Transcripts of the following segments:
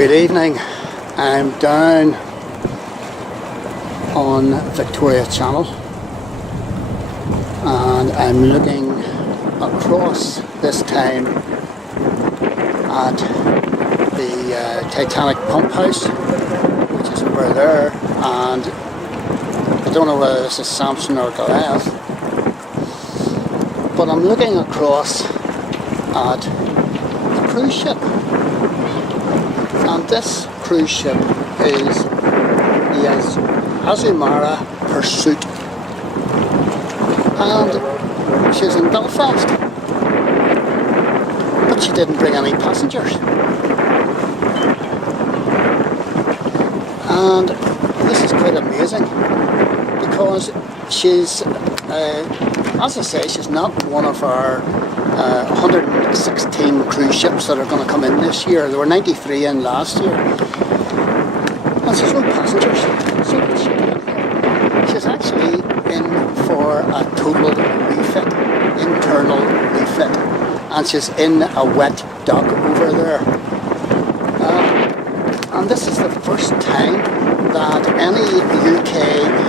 Good evening. I'm down on Victoria Channel and I'm looking across this time at the Titanic pump house, which is over there, and I don't know whether this is Samson or Goliath, but I'm looking across at a cruise ship. And this cruise ship is the Azamara Pursuit, and she's in Belfast, but she didn't bring any passengers. And this is quite amazing because she's, as I say, she's not one of our 116 cruise ships that are going to come in this year. There were 93 in last year, and there's no passengers. So what's she doing here? She's actually in for a total refit, internal refit, and she's in a wet dock over there. And this is the first time that any UK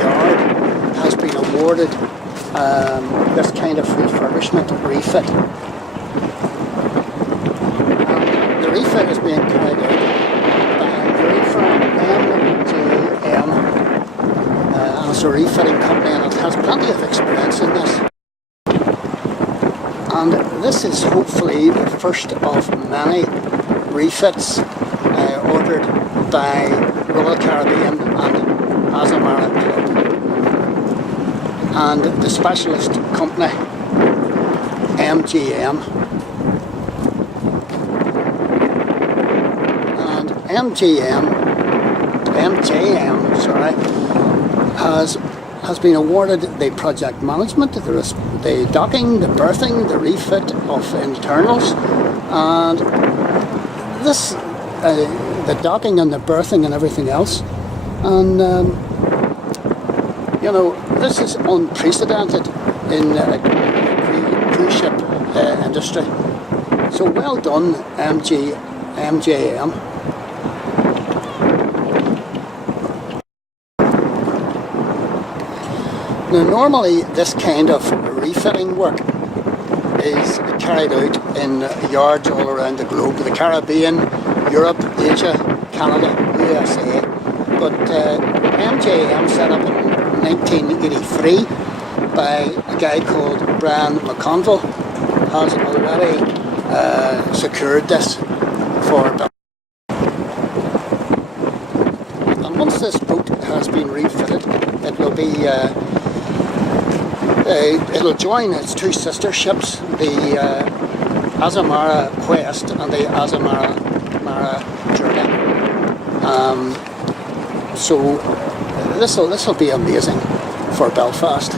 yard has been awarded this kind of refurbishment refit. The refit is being carried out by a group from MJM as a refitting company, and it has plenty of experience in this. And this is hopefully the first of many refits ordered by Royal Caribbean and Azamara Pursuit and the specialist company MJM. And MJM has been awarded the project management, the docking, the berthing, the refit of internals, and this the docking and the berthing and everything else. And you know, this is unprecedented in the cruise ship industry. So well done, MJM. Now, normally this kind of refitting work is carried out in yards all around the globe, the Caribbean, Europe, Asia, Canada, USA. But MJM set up in 1983 by a guy called Brian McConville has already secured this for Belfast. And once this boat has been refitted, it will be it'll join its two sister ships, the Azamara Quest and the Azamara Journey. So this will be amazing for Belfast.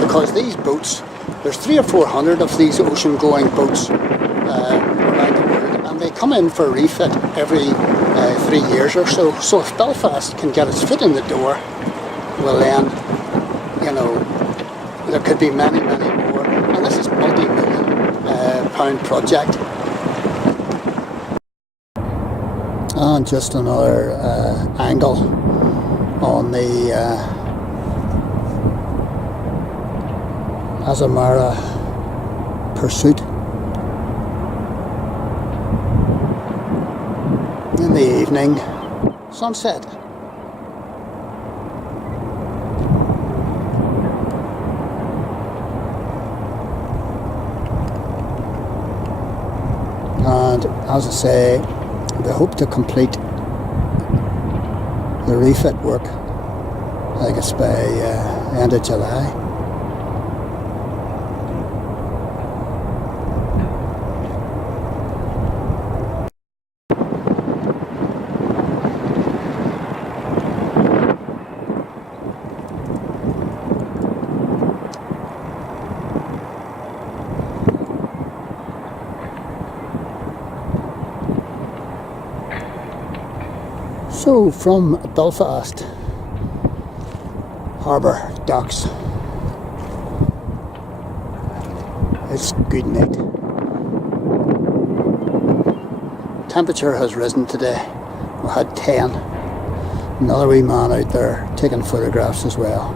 Because these boats, there's 300 or 400 of these ocean-going boats around the world, and they come in for refit every 3 years or so. So if Belfast can get its foot in the door, well then, you know, there could be many, many more. And this is multi-million pound project. And just another angle on the Azamara Pursuit. In the evening, sunset. And as I say, they hope to complete the refit work, I guess, by end of July. So from Belfast Harbour Docks, It's good night. Temperature has risen today. We had 10. Another wee man out there taking photographs as well.